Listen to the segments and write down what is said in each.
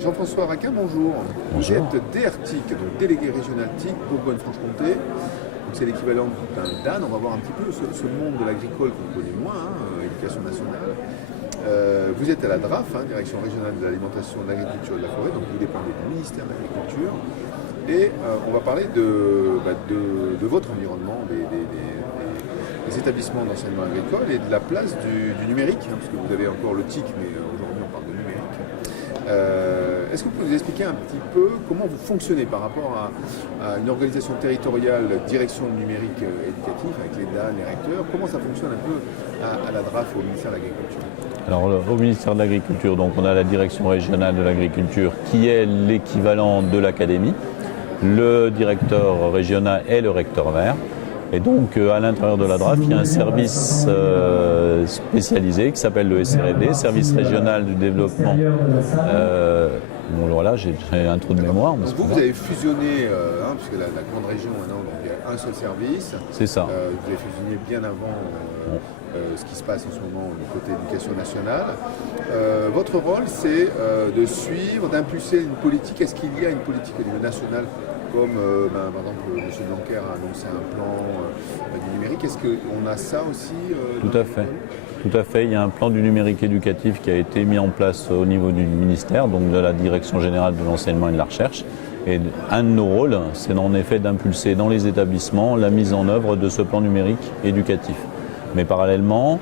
Jean-François Raquin, bonjour. Bonjour. Vous êtes DRTIC, donc délégué régional TIC Bourgogne-Franche-Comté. C'est l'équivalent d'un DAN. On va voir un petit peu ce monde de l'agricole qu'on connaît moins, éducation nationale. Vous êtes à la DRAF, Direction régionale de l'alimentation, de l'agriculture et de la forêt, donc vous dépendez du ministère de l'Agriculture. Et on va parler de votre environnement, des établissements d'enseignement agricole et de la place du numérique, parce que vous avez encore le TIC, mais aujourd'hui on parle de numérique. Est-ce que vous pouvez nous expliquer un petit peu comment vous fonctionnez par rapport à une organisation territoriale, direction numérique éducative, avec les DAN, les recteurs? Comment ça fonctionne un peu à la DRAF, au ministère de l'Agriculture? Alors au ministère de l'Agriculture, donc on a la direction régionale de l'agriculture qui est l'équivalent de l'académie. Le directeur régional est le recteur vert. Et donc à l'intérieur de la DRAF, il y a un service spécialisé qui s'appelle le SRD, Service régional du développement. Bon voilà, j'ai un trou de mémoire. Donc vous avez fusionné, puisque la grande région maintenant, donc il y a un seul service. C'est ça. Vous avez fusionné bien avant ce qui se passe en ce moment du côté éducation nationale. Votre rôle, c'est de suivre, d'impulser une politique. Est-ce qu'il y a une politique au niveau national, comme par exemple M. Blanquer a annoncé un plan du numérique? Est-ce qu'on a ça aussi Tout à fait. Tout à fait. Il y a un plan du numérique éducatif qui a été mis en place au niveau du ministère, donc de la Direction générale de l'enseignement et de la recherche. Et un de nos rôles, c'est en effet d'impulser dans les établissements la mise en œuvre de ce plan numérique éducatif. Mais parallèlement,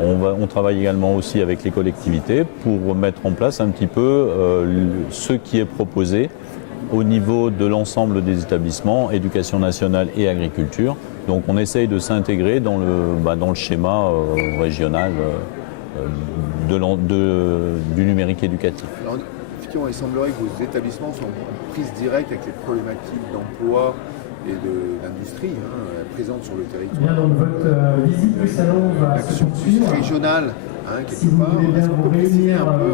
on travaille également aussi avec les collectivités pour mettre en place un petit peu ce qui est proposé au niveau de l'ensemble des établissements, éducation nationale et agriculture. Donc on essaye de s'intégrer dans le schéma régional du numérique éducatif. Alors, effectivement, il semblerait que vos établissements sont en prise directe avec les problématiques d'emploi et d'industrie présentes sur le territoire. Bien, donc votre visite du salon va se poursuivre. Régionale, quelque Si vous part. voulez Est-ce bien qu'on vous peut préciser réunir un peu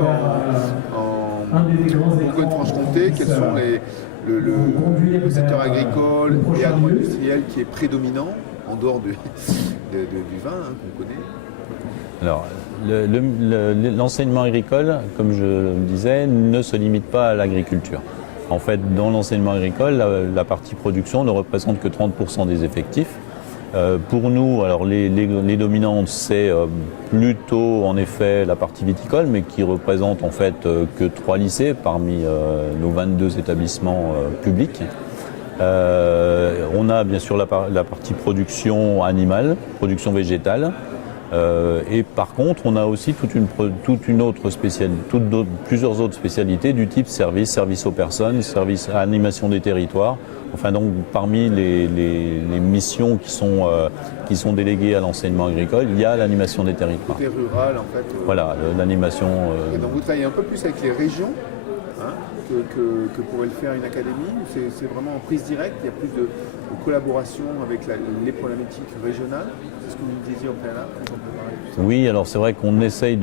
un des grands Bourgogne-Franche-Comté, quels sont le secteur agricole et agro-industriel qui est prédominant en dehors du vin qu'on connaît? Alors, l'enseignement agricole, comme je le disais, ne se limite pas à l'agriculture. En fait, dans l'enseignement agricole, la partie production ne représente que 30% des effectifs. Pour nous, alors les dominantes, c'est plutôt en effet la partie viticole, mais qui représente en fait que 3 lycées parmi nos 22 établissements publics. On a bien sûr la partie production animale, production végétale. Et par contre, on a aussi plusieurs autres spécialités du type service aux personnes, service à animation des territoires. Enfin donc parmi les missions qui sont déléguées à l'enseignement agricole, il y a l'animation des territoires. Côté rural en fait. Voilà, l'animation. Et donc vous travaillez un peu plus avec les régions que pourrait le faire une académie. C'est vraiment en prise directe, il y a plus de collaboration avec les problématiques régionales. C'est ce que vous me disiez au préalable. Oui, alors c'est vrai qu'on essaye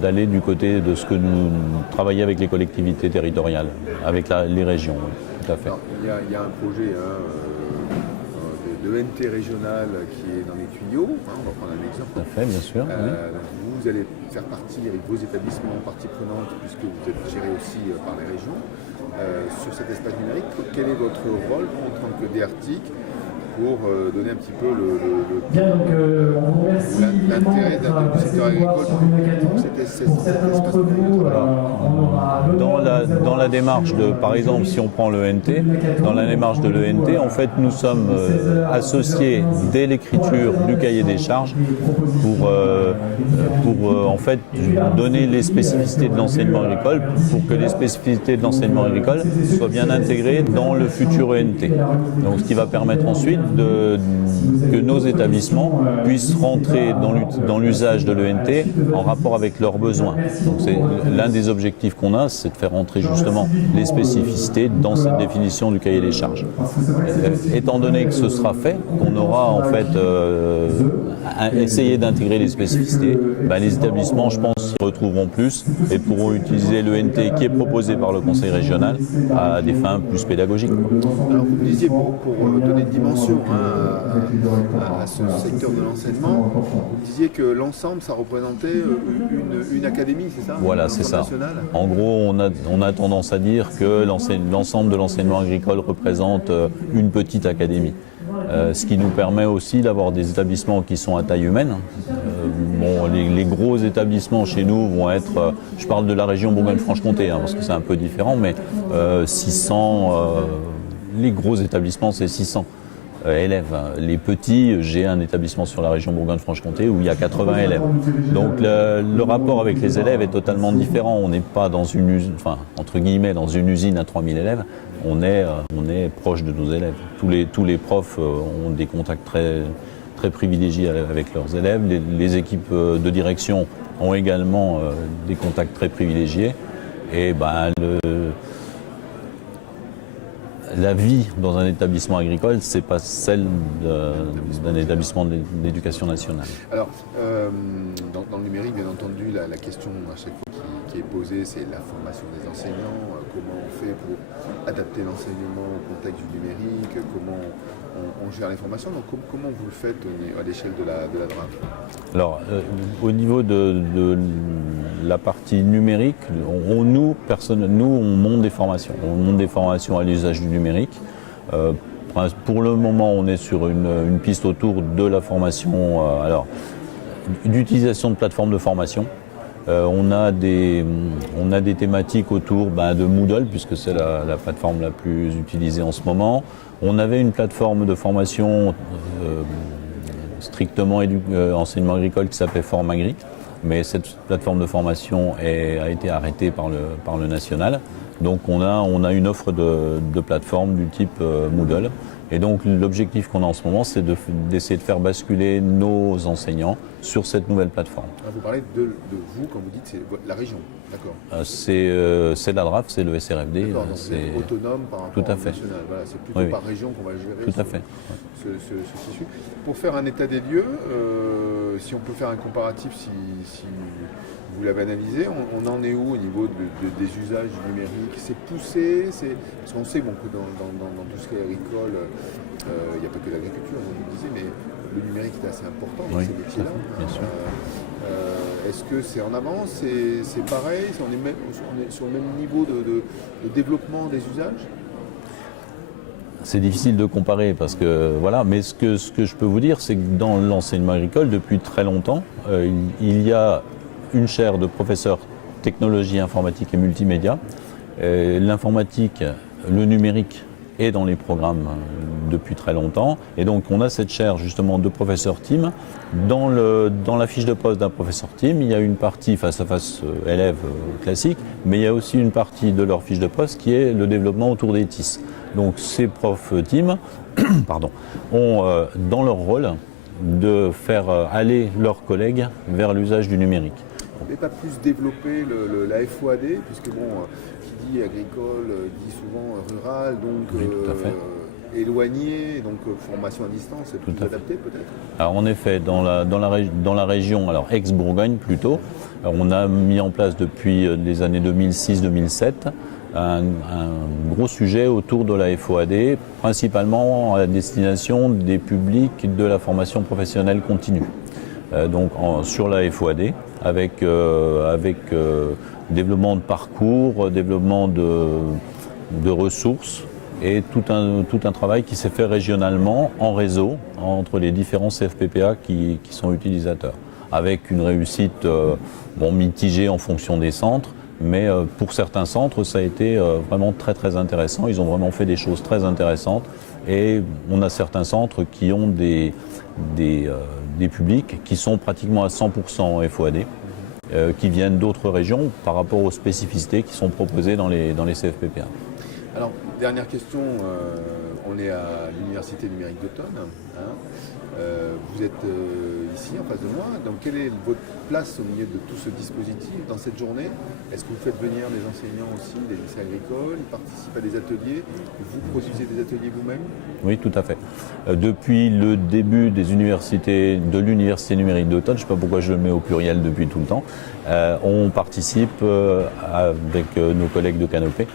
d'aller du côté de ce que nous travaillons avec les collectivités territoriales, avec les régions, oui, tout à fait. Alors, il y a un projet de ENT régional qui est dans les tuyaux, on va prendre un exemple. Tout à fait, bien sûr. Oui. Vous allez faire partie avec vos établissements partie prenante, puisque vous êtes géré aussi par les régions, sur cet espace numérique. Quel est votre rôle en tant que DRTIC pour donner un petit peu Bien, donc on vous remercie l'intérêt du secteur agricole pour certains d'entre vous, on aura dans la démarche par exemple, si on prend l'ENT, dans la démarche de l'ENT, en fait, nous sommes associés dès l'écriture du cahier des charges pour en fait donner les spécificités de l'enseignement agricole, pour que les spécificités de l'enseignement agricole soient bien intégrées dans le futur ENT. Donc, ce qui va permettre ensuite que nos établissements puissent rentrer dans l'usage de l'ENT en rapport avec leurs besoins. Donc c'est l'un des objectifs qu'on a, c'est de faire rentrer justement les spécificités dans cette définition du cahier des charges. Étant donné que ce sera fait, qu'on aura en fait essayé d'intégrer les spécificités, les établissements, je pense, s'y retrouveront plus et pourront utiliser l'ENT qui est proposé par le Conseil régional à des fins plus pédagogiques. Alors vous me disiez, pour donner une dimension à ce secteur de l'enseignement, vous disiez que l'ensemble, ça représentait une académie, c'est ça? Voilà, c'est ça. En gros, on on a tendance à dire que l'ensemble de l'enseignement agricole représente une petite académie. Ce qui nous permet aussi d'avoir des établissements qui sont à taille humaine. Les gros établissements chez nous vont être, je parle de la région Bourgogne-Franche-Comté, parce que c'est un peu différent, mais 600, les gros établissements c'est 600 élèves. Les petits, j'ai un établissement sur la région Bourgogne-Franche-Comté où il y a 80 élèves. Donc le rapport avec les élèves est totalement différent. On n'est pas dans une usine, entre guillemets, dans une usine à 3000 élèves. On est proche de nos élèves. Tous les profs ont des contacts très privilégiés avec leurs élèves. Les équipes de direction ont également des contacts très privilégiés. Et la vie dans un établissement agricole, c'est pas celle d'un établissement d'éducation nationale. Alors, dans le numérique, bien entendu, la question à chaque fois qui est posée, c'est la formation des enseignants. Comment on fait pour adapter l'enseignement au contexte du numérique, comment on gère les formations. Donc, comment vous le faites à l'échelle de la DRAF? Alors, au niveau de la partie numérique, nous, on monte des formations. On monte des formations à l'usage du numérique. Pour le moment, on est sur une piste autour de la formation, d'utilisation de plateformes de formation. On a des thématiques autour de Moodle, puisque c'est la plateforme la plus utilisée en ce moment. On avait une plateforme de formation strictement enseignement agricole qui s'appelait Formagri, mais cette plateforme de formation a été arrêtée par le national. Donc on a une offre de plateforme du type Moodle. Et donc l'objectif qu'on a en ce moment, c'est d'essayer de faire basculer nos enseignants sur cette nouvelle plateforme. Vous parlez de vous, quand vous dites c'est la région, d'accord? C'est la DRAF, c'est le SRFD. C'est autonome par rapport au national. Voilà, c'est plutôt par région qu'on va gérer ce tissu. Pour faire un état des lieux, si on peut faire un comparatif, si vous l'avez analysé, on en est où au niveau des usages du numérique? C'est poussé, parce qu'on sait que dans tout ce qui est agricole, il n'y a pas que l'agriculture, vous le disiez, mais le numérique est assez important dans ces métiers-là. Bien sûr. Est-ce que c'est en avance, c'est pareil, on est sur le même niveau de développement des usages? C'est difficile de comparer parce que mais ce que je peux vous dire, c'est que dans l'enseignement agricole, depuis très longtemps, il y a une chaire de professeur technologie informatique et multimédia. L'informatique, le numérique est dans les programmes depuis très longtemps. Et donc on a cette chaire justement de professeur team. Dans la fiche de poste d'un professeur team, il y a une partie face-à-face élève classique, mais il y a aussi une partie de leur fiche de poste qui est le développement autour des TIS. Donc ces profs team ont dans leur rôle de faire aller leurs collègues vers l'usage du numérique. On n'est pas plus développer la FOAD, puisque qui dit agricole dit souvent rural, donc éloigné, donc formation à distance, c'est plus adapté peut-être? Alors en effet, dans la région, alors ex-Bourgogne plutôt, on a mis en place depuis les années 2006-2007 un gros sujet autour de la FOAD, principalement à destination des publics de la formation professionnelle continue. Sur la FOAD, avec développement de parcours, développement de ressources et tout un travail qui s'est fait régionalement en réseau entre les différents CFPPA qui sont utilisateurs, avec une réussite mitigée en fonction des centres. Mais pour certains centres, ça a été vraiment très très intéressant. Ils ont vraiment fait des choses très intéressantes. Et on a certains centres qui ont des publics qui sont pratiquement à 100% FOAD, qui viennent d'autres régions par rapport aux spécificités qui sont proposées dans les CFPPA. Alors, dernière question, on est à l'Université numérique d'Automne. Vous êtes ici en face de moi, donc quelle est votre place au milieu de tout ce dispositif dans cette journée? Est-ce que vous faites venir des enseignants aussi, des lycées agricoles, ils participent à des ateliers? Vous produisez des ateliers vous-même? Oui, tout à fait. Depuis le début de l'Université numérique d'Automne, je ne sais pas pourquoi je le mets au pluriel depuis tout le temps, on participe avec nos collègues de Canopée.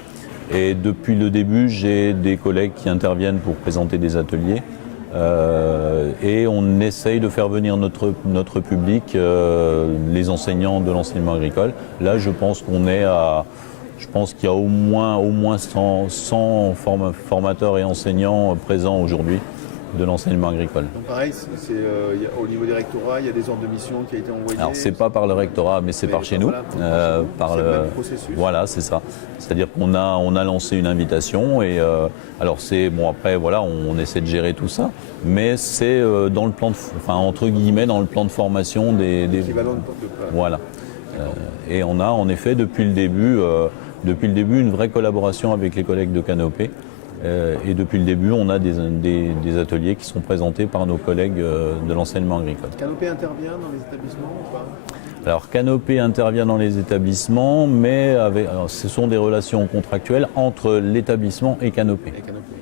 Et depuis le début, j'ai des collègues qui interviennent pour présenter des ateliers. Et on essaye de faire venir notre public, les enseignants de l'enseignement agricole. Là, je pense qu'on est à Je pense qu'il y a au moins 100 formateurs et enseignants présents aujourd'hui de l'enseignement agricole. Donc pareil, au niveau des rectorats, il y a des ordres de mission qui ont été envoyés. Alors c'est pas par le rectorat, mais c'est par chez nous. Par le même processus. Voilà, c'est ça. C'est-à-dire qu'on a lancé une invitation et alors c'est bon après voilà, on essaie de gérer tout ça, mais c'est dans le plan entre guillemets dans le plan de formation des L'équivalent de voilà. Et on a en effet depuis le début une vraie collaboration avec les collègues de Canopé. Et depuis le début, on a des ateliers qui sont présentés par nos collègues de l'enseignement agricole. Canopé intervient dans les établissements ou pas? Alors Canopé intervient dans les établissements, mais ce sont des relations contractuelles entre l'établissement et Canopé.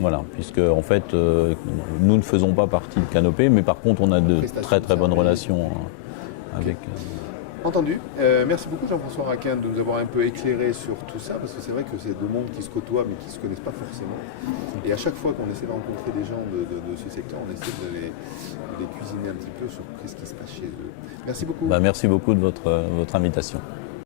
Voilà, puisque en fait, nous ne faisons pas partie de Canopé, mais par contre, on a de très bonnes relations avec. Entendu. Merci beaucoup Jean-François Raquin de nous avoir un peu éclairé sur tout ça, parce que c'est vrai que c'est deux mondes qui se côtoient mais qui ne se connaissent pas forcément. Et à chaque fois qu'on essaie de rencontrer des gens de ce secteur, on essaie de les cuisiner un petit peu sur ce qui se passe chez eux. Merci beaucoup. Merci beaucoup de votre invitation.